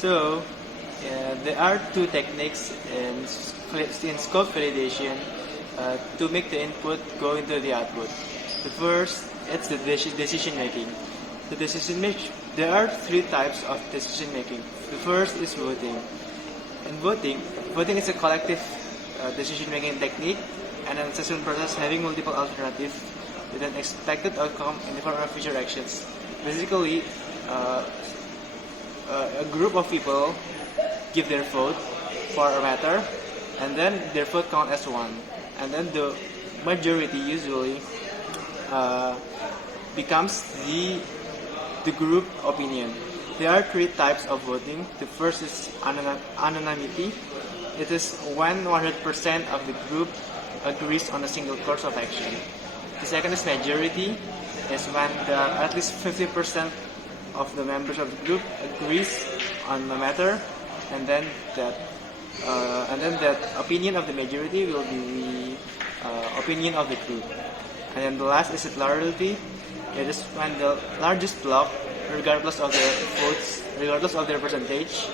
So, there are two techniques in scope validation to make the input go into the output. The first, it's the decision making. There are three types of decision making. The first is voting. In voting is a collective decision making technique and an assessment process having multiple alternatives with an expected outcome in the form of future actions. Basically, a group of people give their vote for a matter, and then their vote count as one, and then the majority usually becomes the group opinion. There are three types of voting. The first is anonymity. It is when 100% of the group agrees on a single course of action. The second is majority. Is when at least 50% of the members of the group agrees on the matter, and then that opinion of the majority will be the opinion of the group. And then the last is plurality. It is when the largest block, regardless of their votes, regardless of their percentage,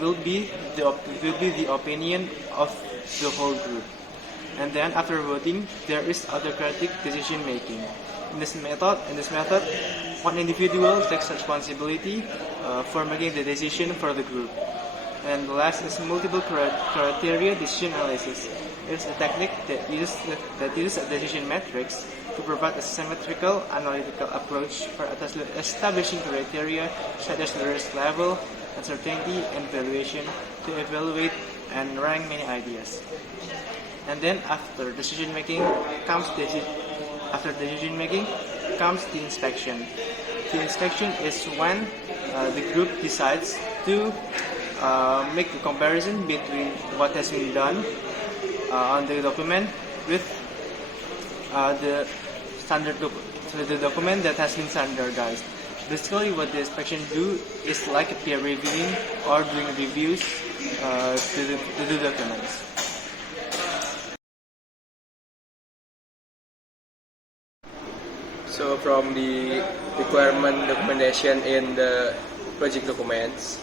will be the opinion of the whole group. And then after voting, there is autocratic decision making. In this method, one individual takes responsibility for making the decision for the group. And the last is multiple criteria decision analysis. It's a technique that uses a decision matrix to provide a symmetrical analytical approach for establishing criteria such as the risk level, uncertainty, and valuation to evaluate and rank many ideas. And then after decision making comes the inspection. The inspection is when the group decides to make a comparison between what has been done on the document with the document that has been standardized. Basically, what the inspection do is like peer reviewing or doing reviews to the documents. So from the requirement documentation in the project documents,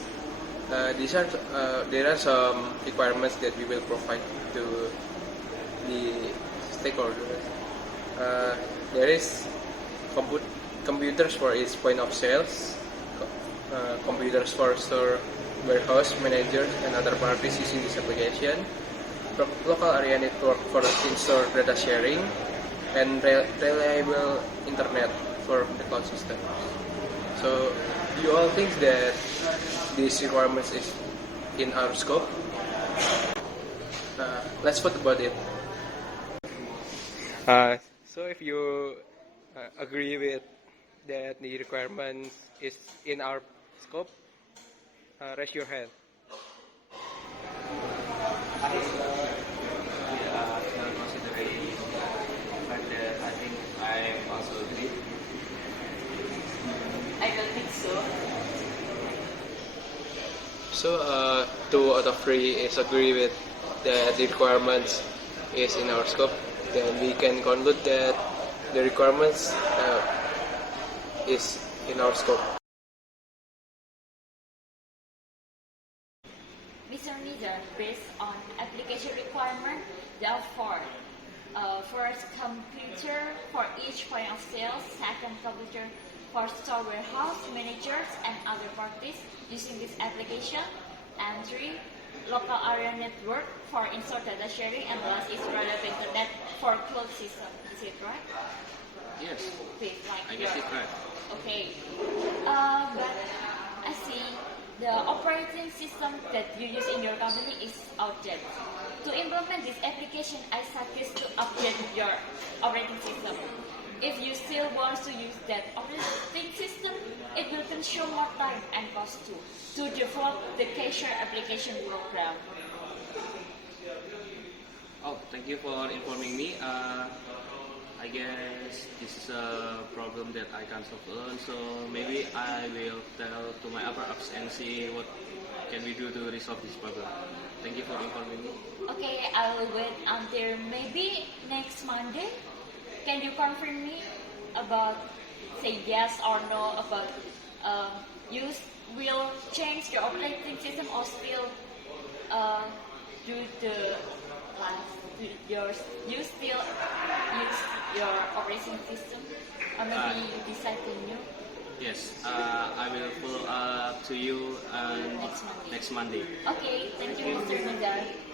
there are some requirements that we will provide to the stakeholders. There is computers for each point of sales, computers for store warehouse managers and other parties using this application, local area network for in-store data sharing, and reliable internet for the cloud system. So, do you all think that these requirements is in our scope? Let's talk about it. So, if you agree with that the requirements is in our scope, raise your hand. I don't think so. So, 2 out of 3 is agree with that the requirements is in our scope. Then we can conclude that the requirements is in our scope. Mr. Nizar, based on application requirement, there are 4. First, computer for each point of sale. Second, computer for store warehouse managers and other parties using this application. And 3, local area network for in-store data sharing. And the last is reliable internet for closed system. Is it right? Yes. Please, I guess it's right. Okay. But I see the operating system that you use in your company is outdated. To implement this application, I suggest to update your operating system. If you still want to use that operating system, it will consume more time and cost too to develop the cashier application program. Oh, thank you for informing me. I guess this is a problem that I can't solve alone, so maybe I will tell to my upper ups and see what can we do to resolve this problem. Thank you for informing me. Okay, I will wait until maybe next Monday. Can you confirm me about say yes or no about use will change the operating system or still do the you still use your operating system, or maybe you decide to new Yes, I will follow up to you next Monday. next Monday. Okay, thank you, Mr. Nizar.